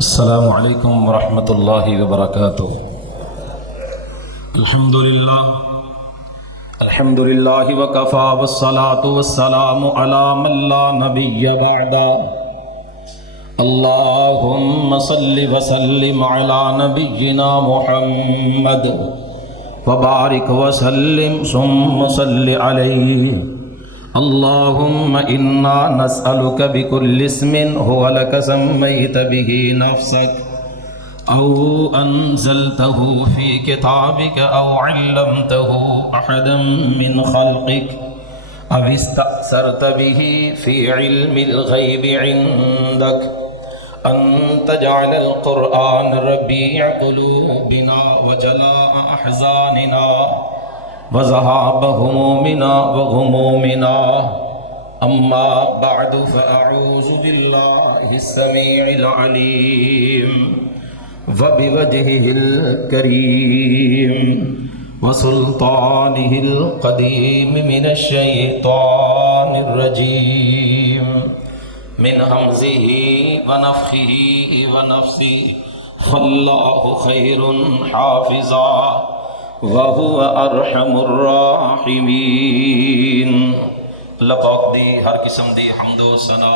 السلام علیکم ورحمۃ اللہ وبرکاتہ۔ الحمد للہ وکفی والصلاة والسلام علی من لا نبی بعدا۔ اللہم صل وسلم علی نبینا محمد وبارک وسلم ثم صل علیہ۔ اللہم انا نسألک بکل اسم هو لک سمیت به نفسک او انزلته فی کتابک او علمته احدا من خلقک او استأثرت به فی علم الغیب عندک ان تجعل القرآن ربیع قلوبنا وجلاء احزاننا وذهاب همومنا وغمومنا، اما بعد فاعوذ باللہ السمیع العلیم وبوجهه الکریم وسلطانه القدیم من الشیطان الرجیم من همزه ونفخه ونفثه فاللہ خیر حافظا وَهُوَ أَرْحَمُ الرَّاحِمِينَ۔ اللہ پاک دی ہر قسم دی حمد و ثنا،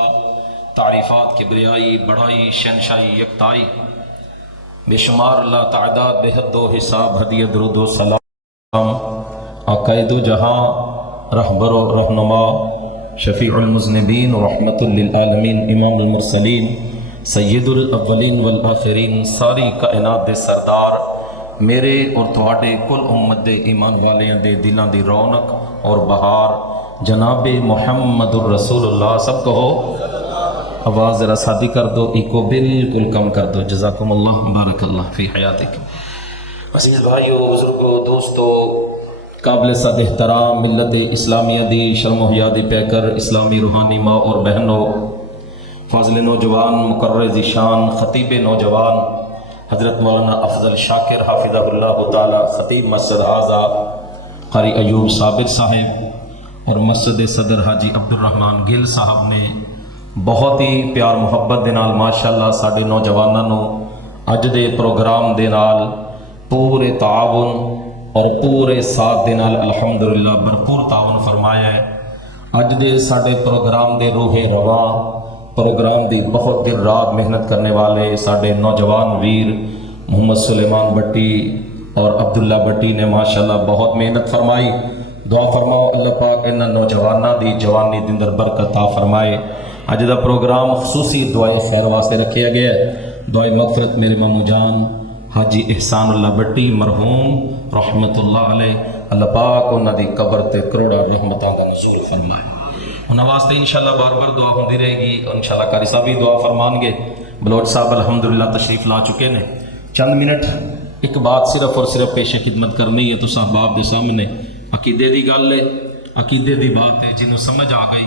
تعریفات، کبریائی، بڑائی، شہنشاہی، یکتائی، بے شمار اللہ تعداد، بے حد و حساب، ہدیہ درود و سلام آقائے دو جہاں، رہبر و رہنما، شفیع المذنبین و رحمت للعالمین، امام المرسلین، سید الاولین والآخرین، ساری کائنات دے سردار، میرے اور تواڈے کل امت دے ایمان والیاں دے دلاں دی رونق اور بہار جناب محمد الرسول اللہ، سب کہو آواز ذرا سادی کر دو، ایکو بالکل کم کر دو، جزاکم اللہ، بارک اللہ فی حیاتک۔ عزیز بھائیو، بزرگو، دوستو، قابل صد احترام ملت اسلامیہ دی شرم و حیا دی پیکر، اسلامی روحانی ماں اور بہنوں، فاضل نوجوان، مقرر ذیشان، خطیب نوجوان حضرت مولانا افضل شاکر حافظہ اللہ تعالی، خطیب مسجد اعظہ قاری ایوب صابر صاحب اور مسجد صدر حاجی عبد الرحمن گل صاحب نے بہت ہی پیار محبت دے نال ماشاءاللہ ساڈے نوجواناں نو اج دے پروگرام دے نال پورے تعاون اور پورے ساتھ دے نال الحمدللہ بھرپور تعاون فرمایا ہے۔ اج دے ساڈے پروگرام دے روح رواں، پروگرام دی بہت دن رات محنت کرنے والے ساڈے نوجوان ویر محمد سلیمان بٹی اور عبداللہ بٹی نے ماشاءاللہ بہت محنت فرمائی۔ دعا فرماؤ اللہ پاک انہاں نوجواناں دی جوانی دے اندر برکت عطا فرمائے۔ اج دا پروگرام خصوصی دعائے خیر واسطے رکھیا گیا ہے۔ دعائے مغفرت میرے مامو جان حاجی احسان اللہ بٹی مرحوم رحمت اللہ علیہ، اللہ پاک انہاں دی قبر تے کروڑا رحمتاں دا نزول فرمائے۔ انہاں واسطے انشاءاللہ بار بار دعا ہوندی رہے گی، انشاءاللہ قاری صاحب بھی دعا فرمان گے۔ بلوچ صاحب الحمدللہ تشریف لا چکے نے، چند منٹ ایک بات صرف اور صرف پیش خدمت کرنی ہے تو صاحباب دے سامنے۔ عقیدے دی گل ہے، عقیدے دی بات ہے، جنہوں سمجھ آ گئی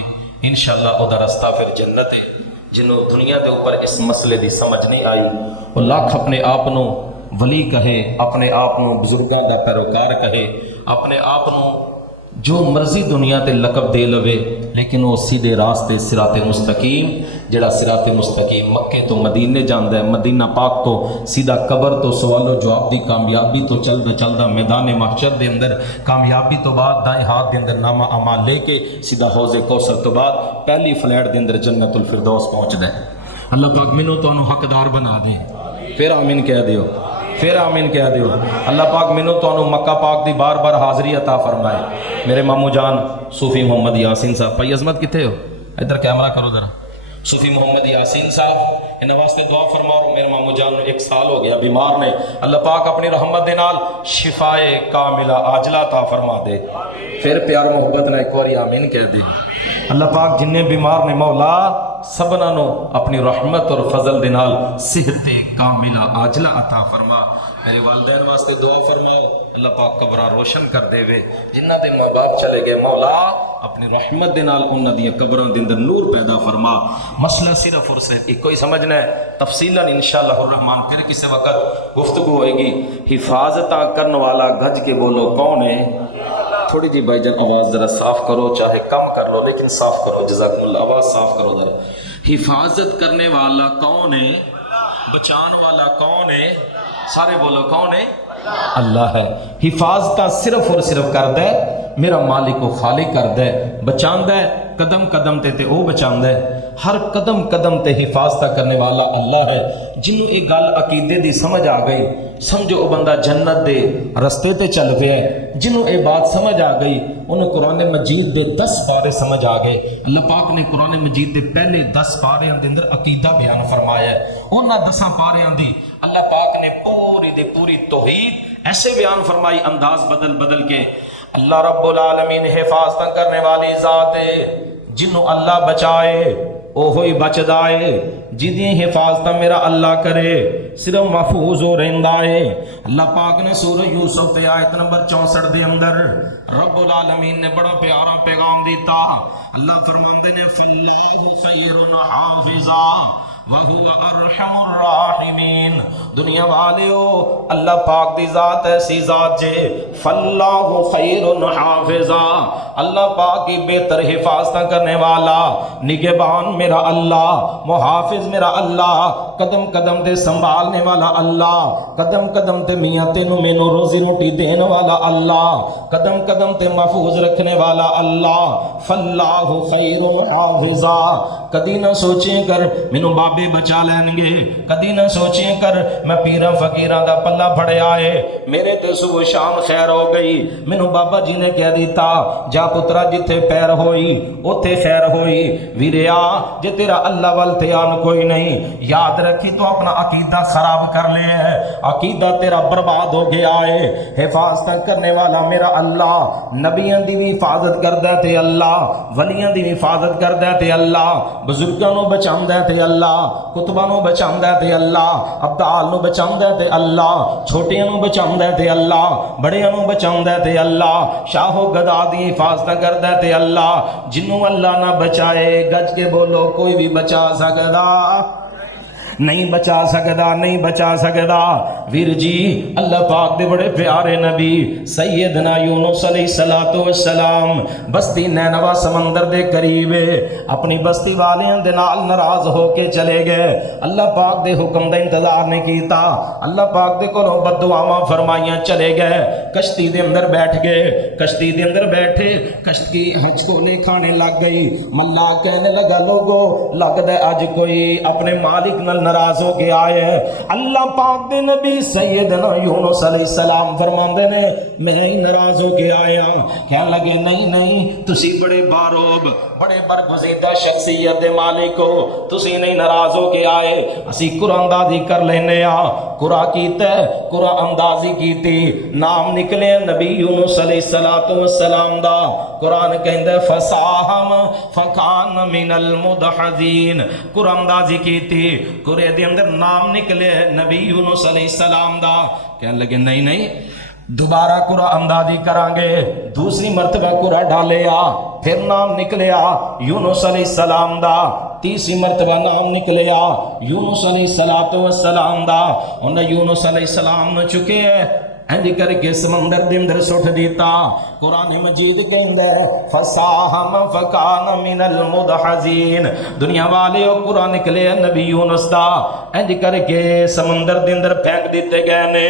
انشاءاللہ او دا رستہ پھر جنت ہے۔ جنہوں دنیا دے اوپر اس مسئلے دی سمجھ نہیں آئی وہ لاکھ اپنے آپ نو ولی کہے، اپنے آپ نو بزرگاں دا پیروکار کہے، اپنے آپ نو جو مرضی دنیا تے لقب دے لوے، لیکن وہ سیدھے راستے صراط مستقیم، جڑا صراط مستقیم مکے تو مدینے جاندا ہے، مدینہ پاک تو سیدھا قبر تو سوال و جواب دی کامیابی تو چلدا چلدا میدان محشر دے اندر کامیابی تو بعد دائیں ہاتھ دے اندر نامہ اعمال لے کے سیدھا حوض کوثر تو بعد پہلی فلیٹ دے اندر جنت الفردوس پہنچدا ہے۔ اللہ پاک مینوں تانوں حقدار بنا دے، پھر آمین کہہ دیو، پھر آمین کہہ دیو۔ اللہ پاک مینوں تانوں مکہ پاک دی بار بار حاضری عطا فرمائے۔ میرے مامو جان صوفی محمد یاسین صاحب، بھائی عظمت کتنے ہو؟ ادھر کیمرہ کرو ذرا۔ صوفی محمد یاسین صاحب انہاں واسطے دعا فرماؤ۔ میرے مامو جان 1 سال ہو گیا بیمار نے، اللہ پاک اپنی رحمت دے نال شفائے کاملہ عاجلہ عطا فرما دے۔ پھر پیار محبت نے ایک بار آمین کہہ دے۔ اللہ پاک جننے بیمار نے مولا سبنا نو اپنی رحمت اور فضل دے نال صحت کاملہ عاجلہ عطا فرما۔ میرے والدین واسطے دعا فرماؤ، اللہ پاک قبراں روشن کر دے وے۔ جنہ دے ماں باپ چلے گئے مولا اپنی رحمت دے نال انہاں دی قبراں دے اندر نور پیدا فرما۔ مسئلہ صرف اور صرف ایک کوئی سمجھنا ہے، تفصیلاً انشاءاللہ الرحمن پھر کسی وقت گفتگو ہوئے گی۔ حفاظتاں کرن والا گج کے بولو کون ہے؟ تھوڑی جی بھائی جان آواز ذرا صاف کرو، چاہے کم کر لو لیکن صاف کرو، جزاکم اللہ، آواز صاف کرو ذرا۔ حفاظت کرنے والا کون ہے؟ بچان والا کون ہے؟ سارے بولو کون ہے؟ اللہ ہے۔ حفاظت صرف اور صرف کرد ہے میرا مالک و خالق کرد ہے، بچاند ہے قدم قدم تے او بچاند ہے، ہر قدم قدم تے حفاظت کرنے والا اللہ ہے۔ جنوں یہ گل عقیدے دی سمجھ آ گئی، سمجھو او بندہ جنت دے رستے تے چل پیا ہے۔ جنوں یہ بات سمجھ آ گئی انہیں قرآن مجید دے 10 پارے سمجھ آ گئے۔ اللہ پاک نے قرآن مجید دے پہلے 10 پاریاں دے اندر عقیدہ بیان فرمایا ہے۔ انہاں 10 پاریاں دی اللہ پاک نے پوری دے پوری توحید ایسے بیان فرمائی، انداز بدل بدل کے۔ اللہ رب العالمین حفاظت کرنے والی ذات ہے، جنوں اللہ بچائے اوہی بچدا ہے، جدی حفاظت میرا اللہ کرے صرف محفوظ ہو رہندا ہے۔ اللہ پاک نے سورہ یوسف تے آیت نمبر 64 دے اندر رب العالمین نے بڑا پیارا پیغام دیتا۔ اللہ فرماندے نے فاللہ خیر حافظا وَهُوَ أَرْحَمُ الرَّاحِمِينَ۔ دنیا والیو اللہ پاک دی ذات ایسی ذات جے فَاللَّهُ خَيْرٌ حَافِظًا، اللہ پاک کی بہتر حفاظت کرنے والا، نگہبان میرا اللہ، محافظ میرا اللہ، قدم قدم تے سنبھالنے والا اللہ، قدم قدم تے میاں تینوں مینوں روزی روٹی دین والا اللہ، قدم قدم تے محفوظ رکھنے والا اللہ۔ فَاللَّهُ خَيْرٌ حَافِظًا، کدی نہ سوچیں کر مینوں بابے بچا لین گے، کدی نہ سوچیں کر میں پیراں فقیراں دا پلہ پھڑیا ہے میرے تے صبح شام خیر ہو گئی۔ مینوں بابا جی نے کہہ دیتا جا پترا جتھے پیر ہوئی اوتھے خیر ہوئی، ویریا جے تیرا اللہ وال دھیان کوئی نہیں، یاد رکھی تو اپنا عقیدہ خراب کر لے ہے، عقیدہ تیرا برباد ہو گیا ہے۔ حفاظت کرنے والا میرا اللہ، نبیاں دی بھی حفاظت کردا ہے تے اللہ، ولیاں دی بھی حفاظت کردا ہے تے اللہ، بزرگاں نو بچاندا ہے تے اللہ، کتباں نو بچاندا ہے تے اللہ، ابدال نو بچاندا ہے تے اللہ، چھوٹیاں نو بچاندا ہے تے اللہ، بڑیاں نو بچاندا ہے تے اللہ، شاہ و گدا دی حفاظت کردا ہے تے اللہ۔ جنوں اللہ نہ بچائے گج کے بولو کوئی بھی بچا سکدا نہیں، بچا سکدا نہیں، بچا سکدا۔ ویر جی اللہ پاک دے بڑے پیارے نبی سیدنا یونس علیہ السلام بستی نینوا سمندر دے قریب اپنی بستی والیاں دے نال ناراض ہو کے چلے گئے، اللہ پاک دے حکم دا انتظار نہیں کیتا، اللہ پاک دے کولوں بد دعاواں فرمائیاں، چلے گئے کشتی دے اندر بیٹھ گئے، کشتی دے اندر بیٹھے کشتی ہچ کولے کھانے لگ گئی، ملا کہنے لگا لوگو لگدا ہے اج کوئی اپنے مالک نال ناراض ہو کے آئے ہیں۔ اللہ پاک دے نبی سیدنا یونس علیہ السلام فرماندے نے میں ہی ناراض ہو کے آیا، کہنے لگے نہیں نہیں تسی بڑے باروب بڑے برگزیدہ شخصیت دے مالک ہو، تسی نہیں ناراض ہو کے آئے، اسی قرآن اندازی کر لینے آ، قرآن کیتا ہے، قرآن اندازی کیتی، نام نکلے نبی یونس علیہ السلام دا، قرآن کہندے فساہم فکان من المدحضین، قرآن اندازی کیتی، قرآن دے اندر نام نکلے نبی یونس علیہ السلام دا، کہنے لگے نہیں نہیں دوبارہ قرآن اندازی کریں گے، دوسری مرتبہ قرآن ڈالیا، پھر نام نکلیا یونس علیہ السلام دا، تیسری مرتبہ نام نکلیا یونس علیہ السلام دا، انہیں یونس علیہ السلام نے چکے اینج کر کے سمندر دے اندر سٹ دیتا۔ قرآن مجید کہندا ہے فساہم فکان من المدحضین، دنیا والے قرآن نکلے نبی یونس دا، اینج کر کے سمندر دے اندر پھینک دیتے گئے نے۔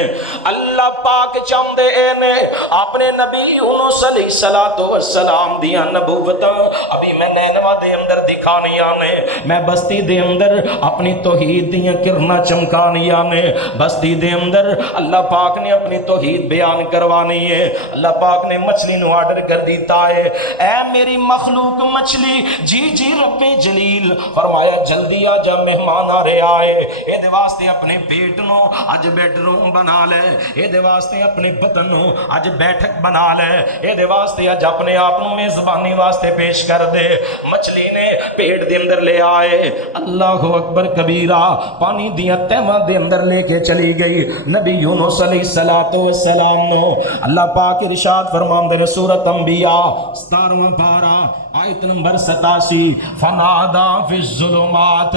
اللہ پاک چاہندے اے نے اپنے نبی یونس علیہ السلام دیاں نبوتاں ابھی میں نینوا دے اندر دکھانیاں نے، میں بستی دے اندر اپنی توحید دیاں کرنا چمکانیاں نے، بستی دے اندر اللہ پاک نے اپنی توحید بیان کروانی ہے۔ اللہ پاک نے مچھلی نو آرڈر کر دیتا ہے، اے میری مخلوق مچھلی جی جی رب جلیل، فرمایا جلدی آ جا مہمان آ رہے آئے، اے دے واسطے اپنے پیٹ نو اج بیڈ روم بنا لے، اے دے واسطے اپنے بدن نو اج بیٹھک بنا لے، اے دے واسطے اج اپنے آپ نو میزبانی واسطے پیش کر دے۔ مچھلی نے پیٹ دے اندر لے آئے، اللہ اکبر کبیرہ، پانی دیاں تہماں دے اندر لے کے چلی گئی نبی یونس علیہ السلام نو۔ اللہ پاک ارشاد فرماندے نے سورۃ انبیاء 17واں پارہ آیت نمبر 87 فنادا فی الظلمات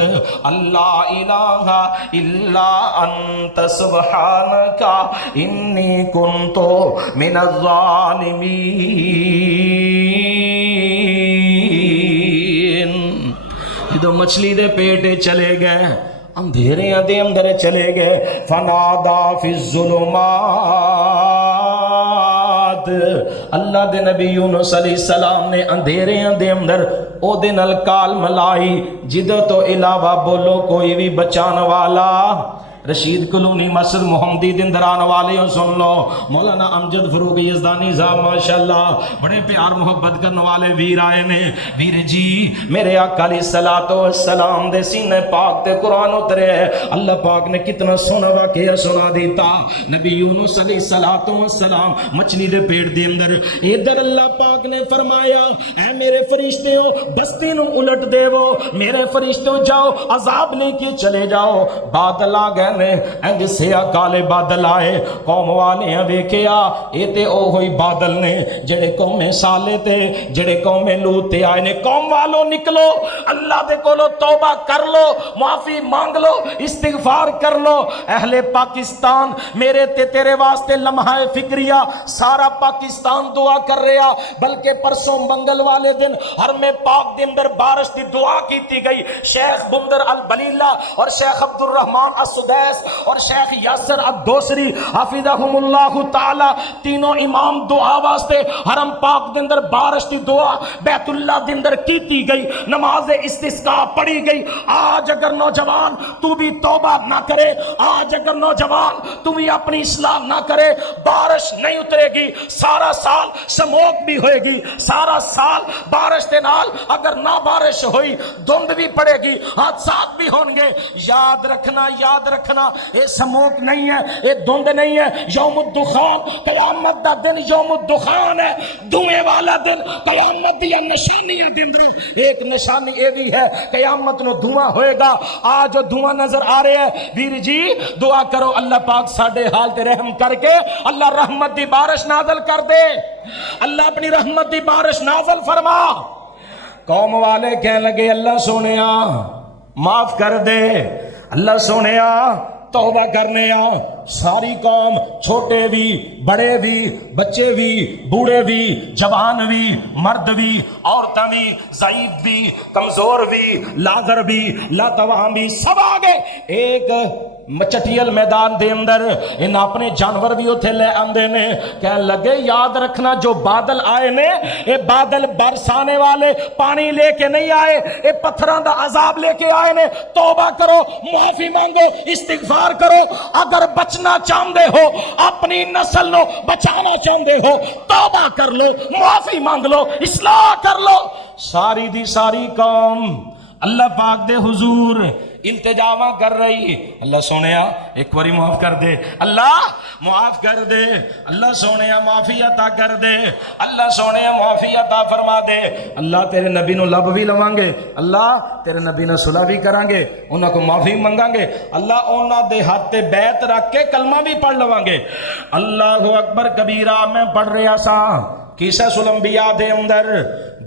اللہ الہ الا انت سبحانک انی کنت من الظالمین۔ جدو مچھلی دے پیٹ چلے گئے اندھیرے دے اندر چلے گئے. فنادا فی الظلمات، اللہ دے نبی یونس علیہ السلام نے اندھیرے دے اندر او دے نال کال ملائی جدو تو علاوہ بولو کوئی بھی بچان والا. رشید کلونی مسجد محمدی دن دران والے ہو سن لو. مولانا امجد فروغ یزدانی صاحب ماشاءاللہ بڑے پیار محبت کرنے والے ویر آئے نے. ویر جی میرے آقا علیہ السلام دے سینے پاک تے قرآن اترے. اللہ پاک نے کتنا سونا واقعہ سنا دیتا. نبی یونس علیہ السلام مچھلی دے پیٹ دے اندر ادھر اللہ پاک نے فرمایا اے میرے فرشتےو بستی نو الٹ دے وہ، میرے فرشتےو جاؤ عذاب لے کے چلے جاؤ. بادل آ گئے نے انج سیا کالے بادل آئے. قوم والے ویکھیا اے تے او ہوئی بادل نے جڑے قوم صالح تے جڑے قوم لوط تے آئے نے. قوم والو نکلو اللہ دے کولو توبہ کر لو، معافی مانگ لو، استغفار کر لو. اہل پاکستان میرے تے تیرے واسطے لمحہ فکریہ سارا پاکستان دعا کر رہا. بلکہ پرسوں منگل والے دن حرم پاک دے اندر بارش دی دعا کیتی گئی. شیخ بندر البلیلہ اور شیخ عبد الرحمن السدیس اور شیخ یاسر الدوسری حفظہم اللہ تعالی تینوں امام دعا واسطے حرم پاک دے اندر بارش دی دعا بیت اللہ دے اندر کیتی گئی. نماز استسقاء پڑھی گئی. آج اگر نوجوان تو بھی توبہ نہ کرے، آج اگر نوجوان تو بھی اپنی اصلاح نہ کرے، بارش نہیں اترے گی. سارا سال سموک بھی ہوئے گی، سارا سال بارش دے نال اگر نہ بارش ہوئی دھند بھی پڑے گی، حادثات بھی ہون گے. یاد رکھنا یہ سموک نہیں ہے، یہ دھند نہیں ہے. یوم الدخان قیامت دا دن یوم الدخان ہے، دھوئے والا دن. قیامت دی نشانی ہے دن. ایک نشانی یہ بھی ہے قیامت نو دھواں ہوئے گا. آج دھواں نظر آ رہے ہیں. ویر جی دعا کرو اللہ پاک ساڈے حال تے رحم کر کے اللہ رحمت دی بارش نازل کر دے. اللہ اپنی رحمت دی بارش نازل فرما. قوم والے کہنے لگے اللہ سونیا معاف کر دے، اللہ سونیا توبہ کرنے آ. ساری قوم چھوٹے بھی بڑے بھی بچے بھی بوڑھے بھی جوان بھی مرد بھی عورتیں بھی ضعیف بھی کمزور بھی لاغر بھی لاتواں بھی سب آگے ایک چٹیل میدان دے اندر ان اپنے جانور بھی اتھے لے آندے نے. کہنے لگے یاد رکھنا جو بادل آئے نے اے بادل برسانے والے پانی لے کے نہیں آئے، اے پتھراں دا عذاب لے کے آئے نے. توبہ کرو، معافی مانگو، استغفار کرو. اگر بچنا چاہندے ہو، اپنی نسل نو بچانا چاہندے ہو، توبہ کر لو، معافی مانگ لو، اصلاح کر لو. ساری دی ساری قوم اللہ پاک دے حضور التجاواں کر رہی. اللہ سونیا ایک باری معاف کر دے، اللہ معاف کر دے، اللہ سونیا معافی عطا کر دے، اللہ سونیا معافی عطا فرما دے. اللہ تیرے نبی نو لب بھی لواں گے، اللہ تیرے نبی نو صلح بھی کران گے، انہاں کو معافی منگاں گے. اللہ انہاں دے ہاتھ تے بیعت رکھ کے کلمہ بھی پڑھ لواں گے. اللہ اکبر کبیرہ میں پڑھ رہا سا قصص الانبیاء دے اندر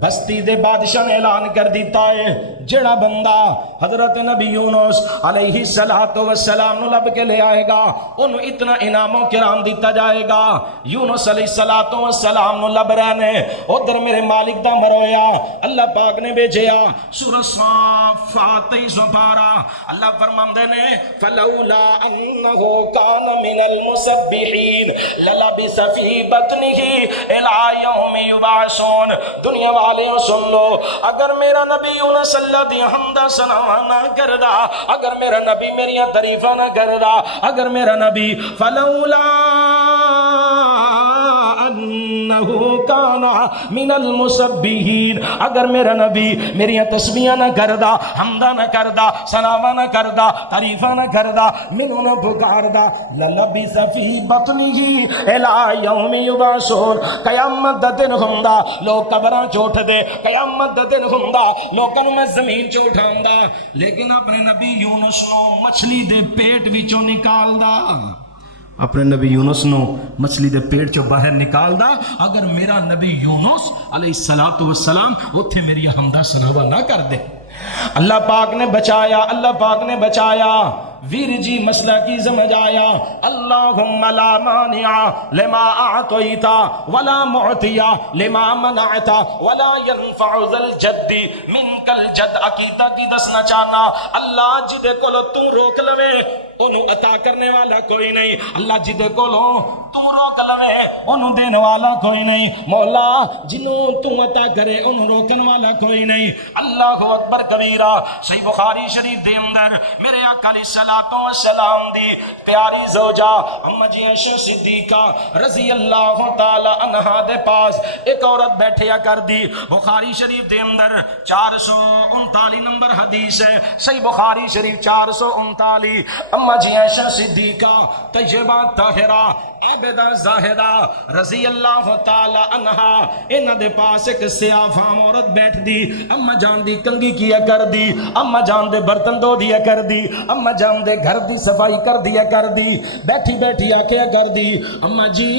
بستی دے بادشاہ نے اعلان کر دیتا ہے جڑا بندہ حضرت نبی یونس علیہ السلام نو لب کے لے آئے گا انہوں اتنا انعام و کرام دیتا جائے گا. یونس علیہ السلام نو لب رہنے ادھر میرے مالک دا مرویا اللہ پاک نے بھیجیا. سورہ صافات 23 پارا اللہ فرماندے نے فلولا انه كان من المسبحين للبث في بطنه الى يوم يبعثون. دنیا والے سن لو، اگر میرا نبی یونس اللہ دی حمد ثنا نہ کردا، اگر میرا نبی میری تعریفاں نہ کردا، اگر میرا نبی فلولا انه كان من المسبحين، اگر میرا نبی میری تسبیحاں نہ کردا، حمد نہ کردا، ثنا نہ کردا، تعریفاں نہ کردا، مینوں نہ پکاردا للبث في بطنه الى يوم يبعثون. قیامت دا دن ہوندا لوگ قبراں چوٹ دے، قیامت دا دن ہوندا لوکاں نوں میں زمین چ اٹھاوندا، لیکن اپنے نبی یونس نو مچھلی دے پیٹ وچوں نکالدا، اپنے نبی یونس نو مچھلی دے پیٹ چو باہر نکال دا. اگر میرا نبی یونس علیہ السلام اتھے میری حمدہ سناوا نہ کر دے، اللہ پاک نے بچایا، اللہ پاک نے بچایا۔ ویر جی مسئلہ کی سمجھ آیا۔ اللہم لا مانع لما اعطیت ولا معطی لما منعت ولا ينفع ذا الجد منک الجد۔ عقیدہ کی دسنا چاہنا، اللہ جدے کولو تو روک لوے انہوں عطا کرنے والا کوئی نہیں، اللہ جدے کولو تو روک لوے انہوں دینے والا کوئی نہیں، مولا جنہوں تو عطا کرے انہوں روکن والا کوئی نہیں۔ اللہ اکبر کبیرہ۔ صحیح بخاری شریف دے اندر میرے آقا علیہ السلام دی پیاری زوجہ اما جی عائشہ صدیقہ رضی اللہ تعالی عنہا دے پاس ایک عورت بیٹھیا کر دی۔ بخاری شریف دے اندر 439 نمبر حدیث ہے، صحیح بخاری شریف 439۔ اما جی عائشہ صدیقہ طیبہ طاہرہ عابدہ زاہدہ رضی اللہ تعالی عنہا انہاں دے پاس ایک سیاہ فام عورت بیٹھ دی۔ اما جان دی کنگھی کیا کر دی، اما جان دے برتن دھو دیا کر دی، اما جان دے گھر دی صفائی کر دیا کر دی، بیٹھی بیٹھی آکھیا کر دی اما جی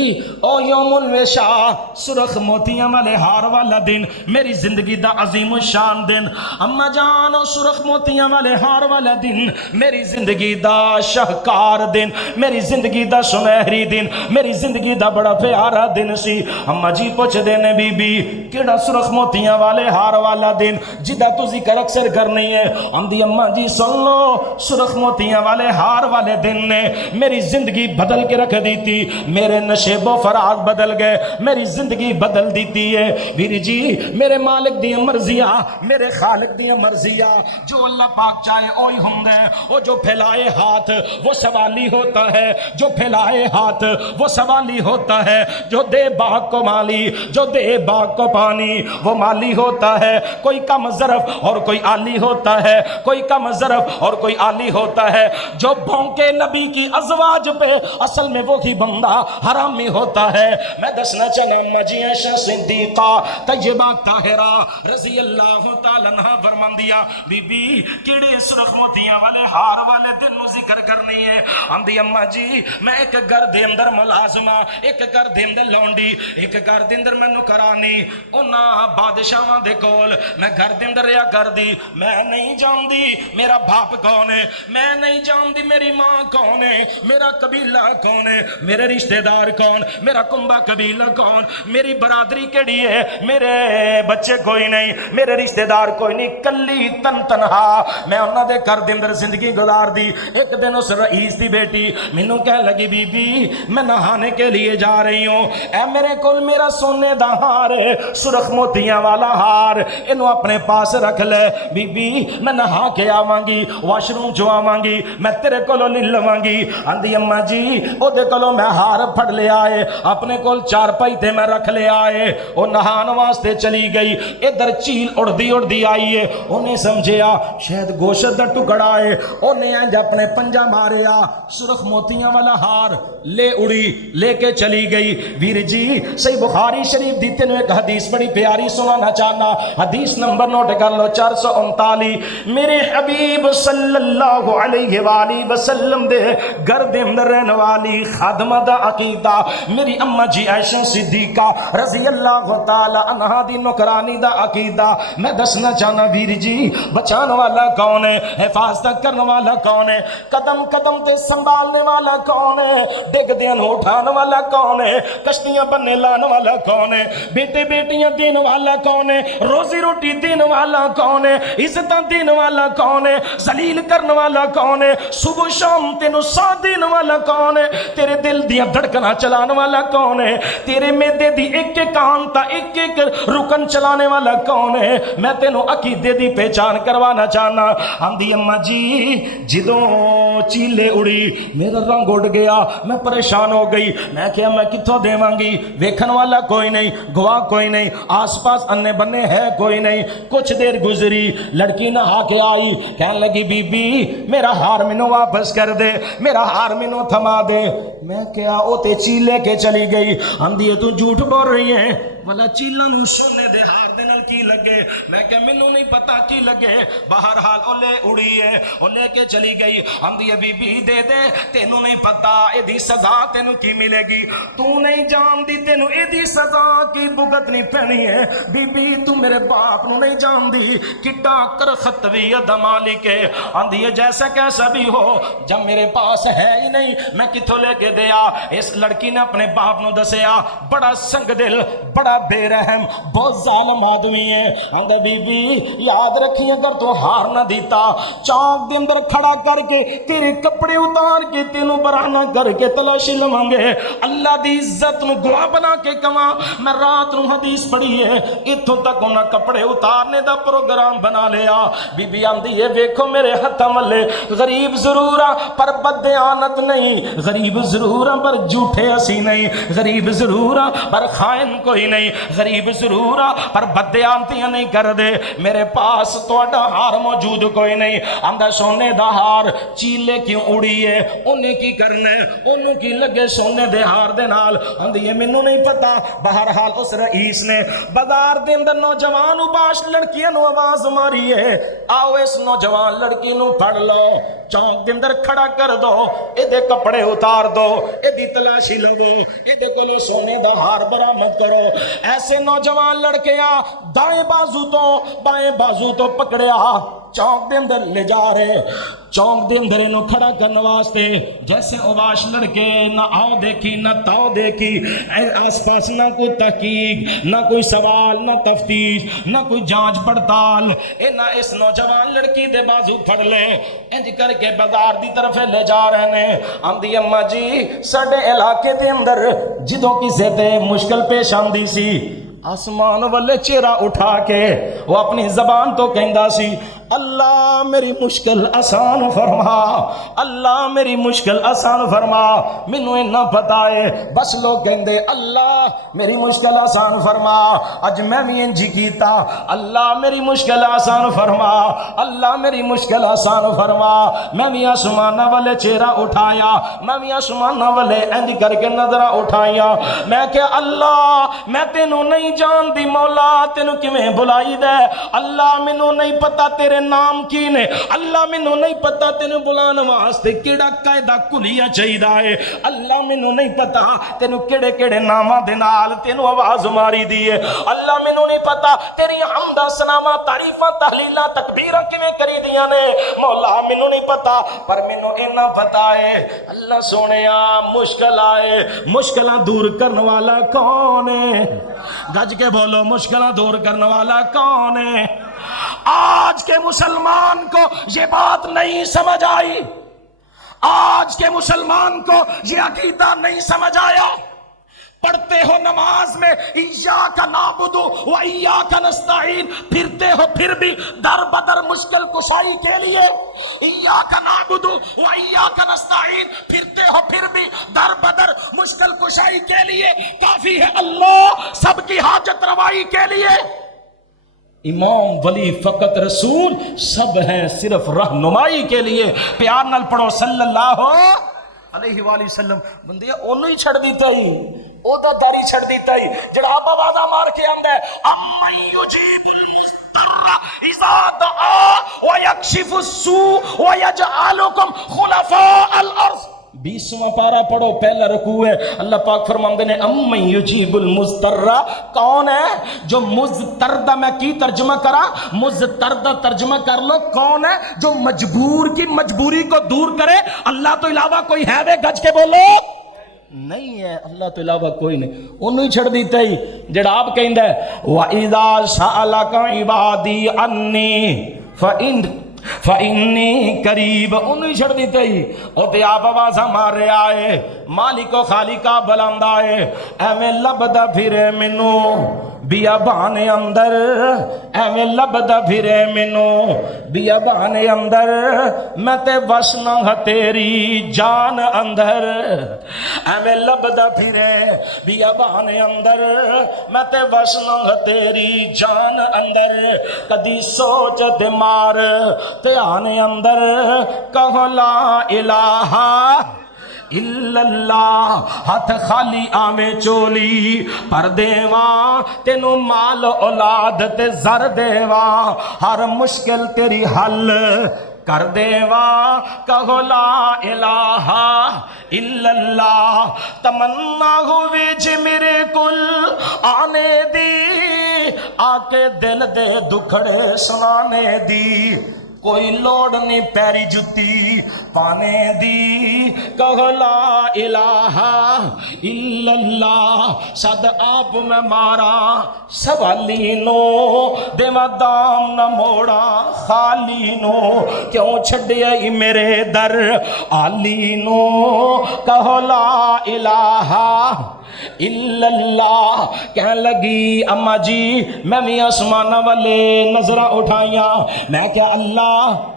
او یوم الوشا سرخ موتیاں والے ہار والا دن میری زندگی دا عظیم الشان دن، اما جان او سرخ موتیاں والے ہار والا دن میری زندگی دا شاہکار دن، میری زندگی دا سنہری دن، میری زندگی دا بڑا پیارا دن سی۔ اما جی پوچھ دینے بی بی کیڑا سرخ موتیاں والے ہار والا دن جدہ تو ذکر اکثر کرنی ہے؟ اندھی اما جی سن لو سرخ موتیاں والے ہار والے دن نے میری زندگی بدل کے رکھ دی تھی، میرے نشیب و فراغ بدل گئے، میری زندگی بدل دیتی ہے۔ ویری جی میرے مالک دی مرضیاں، میرے خالق دی مرضیاں، جو اللہ پاک چاہے اوہی ہوں دے۔ وہ جو پھیلائے ہاتھ وہ سوالی ہوتا ہے، جو پھیلائے ہاتھ وہ سوالی ہوتا ہے، جو دے باغ کو مالی، جو دے باغ کو پانی وہ مالی ہوتا ہے۔ کوئی کم ظرف اور کوئی عالی ہوتا ہے، کوئی کم ظرف اور کوئی عالی ہوتا ہے۔ جو بھونکے نبی کی ازواج پہ اصل میں وہی بندہ حرامی ہوتا ہے۔ میں دسنا چاہنا اما جی عائشہ صدیقہ طیبہ طاہرہ رضی اللہ تعالیٰ عنہا فرماندیا بی بی کیڑے سرخ موتیاں والے ہار والے دن نو ذکر کرنی ہے؟ اندھی اما جی میں ایک گھر دے اندر ملازمہ، ایک گھر دے اندر لونڈی، ایک گھر دے اندر میں نکرانی، انہاں بادشاہاں دے کول میں گھر دے اندر رہیا کر دی۔ میں نہیں جاندی میرا باپ کون ہے، میں نہیں جاندی میری ماں کون ہے، میرا قبیلہ کون ہے، میرے رشتہ دار کون، میرا کنبہ قبیلہ کون، میری برادری کیڑی ہے، میرے بچے کوئی نہیں، میرے رشتہ دار کوئی نہیں، کلی تنہا میں انہاں دے گھر دے اندر زندگی گزار دی۔ ایک دن اس رئیس دی بیٹی مینوں کہنے لگی بی بی میں نہانے کے لیے جا رہی ہوں، اے میرے کول میرا سونے دا ہار ہے، سرخ موتیاں والا ہار، انہوں اپنے پاس رکھ لے بی بی میں نہا کے آواں گی، واش روم جو آواں گی میں تیرے کولو لے لواں گی۔ اندھی اما جی او دے کولو میں ہار پھڑ لے آئے، اپنے کول چار پائی تے میں رکھ لے آئے، او نہان واسطے چلی گئی، ادھر چیل اڑدی آئی ہے، انہیں سمجھیا شاید گوشت دا ٹکڑا ہے، انہیں انج اپنے پنجہ ماریا، سرخ موتیاں والا ہار لے اڑی، لے کے چلی گئی۔ ویر جی صحیح بخاری شریف دی تینوں ایک حدیث بڑی پیاری سنانا چاہنا، حدیث نمبر نوٹ کر لو 439۔ میرے حبیب صلی اللہ علیہ وآلہ وسلم دے گھر دے اندر رہنے والی خادمہ دا عقیدہ میری اما جی عائشہ صدیقہ رضی اللہ تعالی عنہا دی نکرانی دا عقیدہ میں دسنا چاہنا۔ ویر جی بچان والا کون ہے، حفاظت کرنے والا کون ہے، قدم قدم تے سنبھالنے والا کون ہے، ڈگ دیاں اٹھانے والا کون ہے، کشتیاں بننے لانے والا کون ہے، بیٹے بیٹیاں دین والا کون ہے، روزی روٹی دین والا کون ہے، عزتاں دین والا کون ہے، ذلیل کرنے والا کون ہے، صبح شام تینوں ساتھ دین والا کون ہے، تیرے دل دیاں دھڑکنا چلانے والا کون ہے، تیرے میدے دی ایک ایک آنتا ایک ایک رکن چلانے والا کون ہے، میں تینوں عقیدے دی پہچان کروانا چاہنا۔ آندھی اما جی جدوں چیلے اڑی میرا رنگ اڑ گیا، میں پریشان ہو گئی، میں کہا میں کتھوں دیواں گی، ویکھن والا کوئی نہیں، گواہ کوئی نہیں، آس پاس انے بنے ہے کوئی نہیں۔ کچھ دیر گزری، لڑکی نہا کے آئی، کہنے لگی بی بی میرا ہار مینوں واپس کر دے، میرا ہار مینوں تھما دے۔ میں کہا او تے چیل لے کے چلی گئی۔ آندھی تو جھوٹ بول رہی ہے، والا چیلاں نوں سونے دے ہار دے نال کی لگے؟ میں کہ مینوں نہیں پتا کی لگے، بہرحال او لے اڑی ہے، او لے کے چلی گئی، آندی ہے بی بی دے دے، تینوں نہیں پتا اے دی سزا تینوں کی ملے گی، تو نہیں جان دی تینوں اے دی سزا کی بھگتنی پینی ہے، بی بی تو میرے باپ نو نہیں جان دی، کٹا کر ختویت مالک ہے، آندی ہے جیسا کیسا بھی ہو، جب میرے پاس ہے ہی نہیں میں کتوں لے کے دیا۔ اس لڑکی نے اپنے باپ نو دسیا، بڑا سنگ دل، بڑا بے رحم، بہت ظالم آدمی ہے، آندے بی بی یاد رکھی اگر تو ہار نہ دیتا، چوک دے اندر کھڑا کر کے تیرے کپڑے اتار کے تینوں برہنہ کر کے تلاشی لواں گے، اللہ دی عزت نو گواہ بنا کے کما۔ میں رات نو حدیث پڑھی ہے، اتھوں تک انہاں کپڑے اتارنے دا پروگرام بنا لیا۔ بی بی آندی ہے ویکھو میرے ہتھاں والے، غریب ضرور ہاں پر بددیانت نہیں، غریب ضرور ہاں پر جھوٹے اسی نہیں، غریب ضرور ہاں پر خائن کوئی نہیں، غریب ضرور ہاں پر بددیانتیاں نہیں کر دے، میرے پاس تہاڈا ہار موجود کوئی نہیں۔ آندا سونے دا ہار چیلے کیوں اڑی ہے، انہیں کی کرنا ہے، انہوں کی لگے سونے دے ہار دے نال، آندی ہے مینوں نہیں پتا۔ بہرحال اس رئیس نے بازار دے اندر نوجوان باش لڑکیاں نو آواز ماری ہے، آؤ اس نوجوان لڑکی نو پڑھ لو، چوک دے اندر کھڑا کر دو، اے دے کپڑے اتار دو، اے دی تلاشی لو، اے دے کولو سونے دا ہار برآمد کرو۔ ایسے نوجوان لڑکیاں دائیں بازو تو بائیں بازو تو پکڑیا، چوک دے اندر لے جا رہے، چوک دے اندر انہوں کھڑا کرنے واسطے، جیسے اوباش لڑکے نہ آؤ دیکھی نہ تاؤ دیکھی، آس پاس نہ کوئی تحقیق، نہ کوئی سوال، نہ تفتیش، نہ کوئی جانچ پڑتال، اے نہ اس نوجوان لڑکی دے بازو پھڑ لے، انج کر کے بازار دی طرف لے جا رہے ہیں۔ آندی اماں جی ساڈے علاقے دے اندر جدوں کسے تے مشکل پیش آندی سی، آسمان والے چہرہ اٹھا کے وہ اپنی زبان تو کہندا سی، اللہ میری مشکل آسان فرما، اللہ میری مشکل آسان فرما، مینوں اینا پتا ہے بس لوگ کہندے اللہ میری مشکل آسان فرما، اج میں بھی انج کیتا، اللہ میری مشکل آسان فرما، اللہ میری مشکل آسان فرما، میں بھی آسمان والے چہرہ اٹھایا، میں بھی آسمان والے انج کر کے نظر اٹھایا، میں کہ اللہ میں تینوں نہیں جان دی مولا، تینوں کیویں بلائی دے، اللہ مینوں نہیں پتا تیرے نام کی نے، اللہ مینوں نہیں پتا تینوں بلان واسطے کیڑا قاعدہ کلیہ چاہیدا ہے، اللہ مینوں نہیں پتا تینوں کیڑے کیڑے ناماں دے نال تینوں آواز ماری دی ہے، اللہ مینوں نہیں پتا تیری حمد ثنا تعریفاں تحلیلاں تکبیراں کیویں کری دیاں نے، مولا مینوں نہیں پتا پر مینوں اینا پتا ہے اللہ سونیا مشکل آئے مشکلاں دور کرنے والا کون ہے؟ گج کے بولو مشکلیں دور کرنے والا کون ہے؟ آج کے مسلمان کو یہ بات نہیں سمجھ آئی، آج کے مسلمان کو یہ عقیدہ نہیں سمجھ آیا، پڑھتے ہو نماز میں ایاک نعبد و ایاک نستعین، پھرتے ہو پھر بھی در بدر مشکل کشائی کے لیے، ایاک نعبد و ایاک نستعین، پھرتے ہو پھر بھی در بدر مشکل کشائی کے لیے، کافی ہے اللہ سب کی حاجت روائی کے لیے، امام ولی فقط رسول سب ہیں صرف رہنمائی کے لیے۔ پیار نال پڑھو صلی اللہ علیہ وآلہ وسلم، بندے اونوں ہی چھڑ دیتا ہی، او دا داری چھڑ دیتا ہی جڑا آپ آوازہ مار کے آندا ہے امن یجیب المضطر اذا دعا ویکشف السوء ویجعلکم خلفاء الارض۔ 20واں پارہ پڑھو، پہلا رکوع ہے، اللہ پاک فرماندے نے امن یجیب المضطر، کون ہے جو مضطردہ، میں کی ترجمہ کرا مضطردہ ترجمہ کر لو، کون ہے جو مجبور کی مجبوری کو دور کرے؟ اللہ تو علاوہ کوئی ہے وے؟ گج کے بولو نہیں ہے، اللہ تو علاوہ کوئی نہیں، انہوں ہی چھڑ دیتا ہی جڑا آپ کہندہ ہے وَإِذَا سَأَلَكَ عِبَادِي عَنِّي فَإِنِّي قَرِيبٌ، انہوں ہی چھڑ دیتا ہی، اور تے آپ آوازہ مار رہے آئے مالک و خالقہ بلندہ ہے، ایویں لبدہ پھرے منو بیابان اندر، ایویں لبدہ پھرے منو بیابان اندر، میں تے وسنا ہا تیری جان اندر، ایویں لبدہ پھرے بیابان اندر، میں تے وسنا ہا تیری جان اندر، کدی سوچ تے مار تے آنے اندر کہو لا الہ الا اللہ، ہاتھ خالی آویں چولی پر دیواں تینوں مال اولاد تے زر دیواں، ہر مشکل تیری حل کر دیواں، کہو لا الہ الا اللہ، تمنا ہوئی جی میرے کل آنے دی، آ کے دل دے دکھڑے سنانے دی، کوئی لوڑ نہیں پیری جتی پانے دی، کہو لا الہ الا اللہ، صد آپ میں مارا سوالی نو، دیوا دام نہ موڑا خالی نو، کیوں چھڑیا ہی میرے در آلی نو، کہو لا الہ الا اللہ۔ کہنے لگی اما جی میں بھی آسمانہ والے نظرہ اٹھائیاں، میں کیا اللہ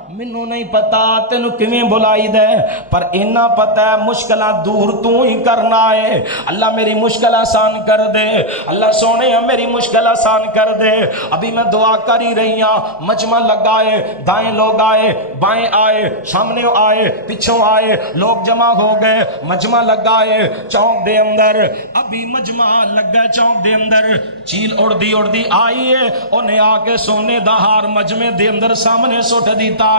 مینوں نہیں پتا تینوں کیویں بلائی دے، پر اینا پتہ ہے مشکلہ دور تو ہی کرنا ہے، اللہ میری مشکل آسان کر دے، اللہ سونے میری مشکل آسان کر دے۔ ابھی میں دعا کر ہی رہی ہوں، مجمع لگائے، دائیں لوگ آئے، بائیں آئے، سامنے آئے، پیچھوں آئے، لوگ جمع ہو گئے، مجمع لگائے چوک دے اندر، ابھی مجمع لگا چوک دے اندر، چیل اڑدی آئی ہے، انہیں آ کے سونے دا ہار مجمع دے اندر سامنے سٹ دیتا ہے۔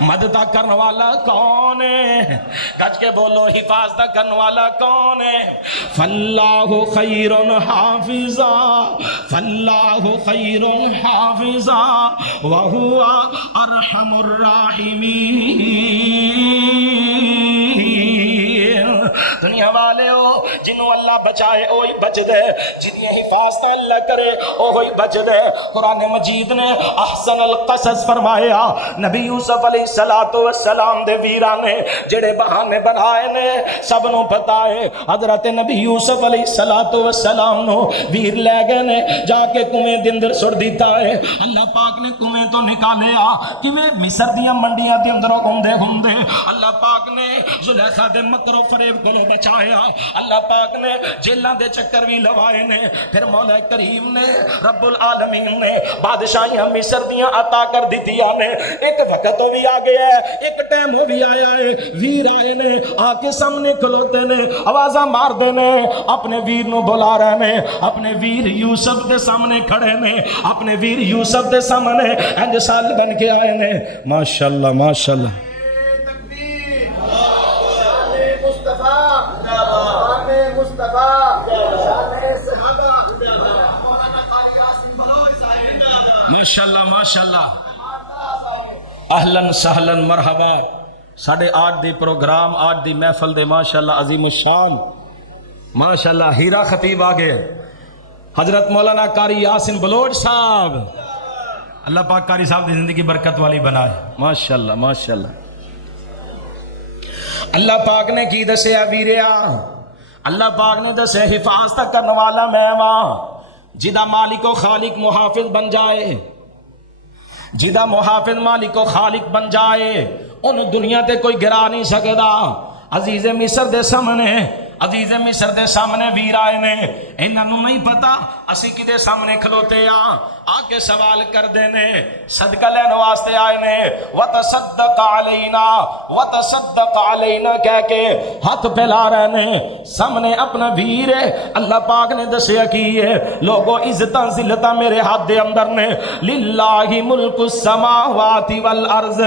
مدد کرنے والا کون ہے؟ کچھ کے بولو حفاظت کرنے والا کون ہے؟ فاللہ خیر حافظا، فاللہ خیر حافظا وہو ارحم الراحمین۔ دنیا والے ہو جنہوں اللہ بچائے وہی بچ دے، جنہیں حفاظت اللہ کرے وہی بچ دے۔ قرآن مجید نے احسن القصص فرمایا، نبی یوسف علیہ السلام دے ویران نے جڑے بہانے بنائے نے سب نو پتا ہے، حضرت نبی یوسف علیہ السلام نو ویر لے گئے نے، جا کے کنویں دے اندر سٹ دیتا ہے، اللہ پاک نے کنویں تو نکالیا، کیویں مصر دیاں منڈیاں دے اندر گھومدے گھومدے اللہ پاک نے زلیخا دے مکر و فریب کو بچایا، اللہ پاک نے جیلاں دے چکر بھی لوائے نے، پھر مولا کریم نے رب العالمین نے بادشاہیاں مصر دیاں عطا کر دیتیاں نے۔ ایک وقت وہ بھی آ گیا ہے، ایک ٹائم وہ بھی آیا ہے، ویر آئے نے، آ کے سامنے کھلوتے نے، آوازاں مار دے نے، اپنے ویر نو بلا رہے نے، اپنے ویر یوسف دے سامنے کھڑے نے، اپنے ویر یوسف دے سامنے انج سال بن کے آئے نے۔ ماشاءاللہ ماشاءاللہ، ماشاءاللہ ماشاءاللہ، اہلاً سہلاً مرحبا۔ ساڑھے آٹھ دی پروگرام، آٹھ دی محفل دے ماشاءاللہ عظیم الشان، ماشاءاللہ ہیرا خطیب آگے، حضرت مولانا قاری یاسین بلوچ صاحب، اللہ پاک قاری صاحب دی زندگی برکت والی بنائے، ماشاءاللہ ماشاءاللہ۔ اللہ پاک نے کی دسیا ویریا، اللہ پاک نے دسے حفاظت کرنے والا میں وہاں، جدا مالک و خالق محافظ بن جائے، جدا محافظ مالک و خالق بن جائے، ان دنیا تے کوئی گرا نہیں سکدا۔ عزیز مصر دے سامنے، عزیز مصر دے سامنے ویر آئے نے، انہاں نوں نہیں پتا اسی کدے سامنے کھلوتے آ کے سوال کر دینے، صدقہ لینے واسطے آئے نے، وتصدق علینا وتصدق علینا کہہ کے ہاتھ پھیلا رہے نے، سامنے اپنا ویر ہے۔ اللہ پاک نے دسیا کی ہے، لوگوں عزتاں ذلتاں میرے ہاتھ دے اندر نے، للہ ملک السماوات والارض،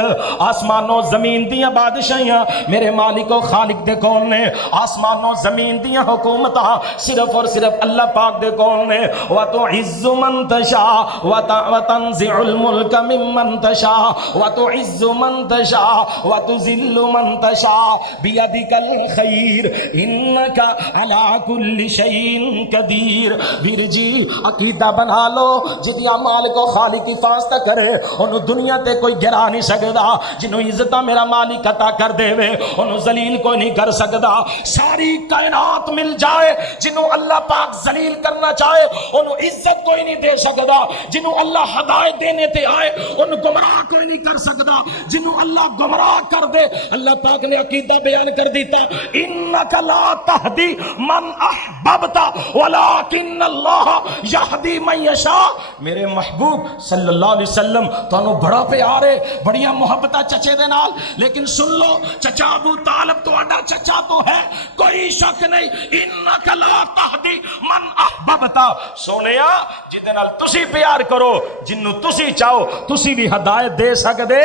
آسمانوں زمین دیاں بادشاہیاں میرے مالک و خالق دے کون نے، آسمانوں زمین دیاں حکومتاں صرف اور صرف اللہ پاک دے کون نے، وَتُعِزُّ مَن تَشَاءُ وَتَنزِعُ الْمُلْكَ مِمَّن تَشَاءُ وَتُعِزُّ مَن تَشَاءُ وَتُذِلُّ مَن تَشَاءُ بِيَدِكَ الْخَيْرُ إِنَّكَ عَلَى كُلِّ شَيْءٍ قَدِيرٌ۔ ویر جی عقیدہ بنا لو، جدیاں مالک و خالق حفاظت کرے انہوں دنیا تے کوئی گرا نہیں سکدا، جنہوں عزتہ میرا مالک عطا کر دے وے انہوں ذلیل کوئی نہیں کر سکدا۔ ساری کائنات مل جائے، جنہوں اللہ پاک ذلیل کرنا چاہے انہوں عزت کوئی نہیں دے سکدا، جنہوں اللہ ہدایت دینے تے آئے انہوں گمراہ کوئی نہیں کر سکدا، جنہوں اللہ گمراہ کر دے اللہ پاک نے عقیدہ بیان کر دیتا انک لا تہدی من احببت ولکن اللہ یہدی من یشاء۔ میرے محبوب صلی اللہ علیہ وسلم تانوں بڑا پیار ہے، بڑیاں محبتہ چچے دے نال، لیکن سن لو چچا ابو طالب تہاڈا چچا تو ہے، کوئی شک نہیں، انک لا تہدی من احببت، سونیا جدے نال تسی پیار کرو، جنوں تسی چاہو تسی بھی ہدایت دے سکدے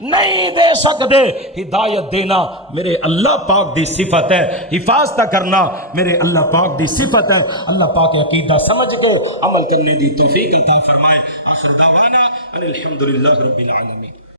نہیں دے سکدے۔ ہدایت دینا میرے اللہ پاک دی صفت ہے، حفاظت کرنا میرے اللہ پاک دی صفت ہے۔ اللہ پاک عقیدہ سمجھ کے عمل کرنے دی توفیق عطا فرمائے۔ آخر دعوانا ان الحمدللہ رب العالمین۔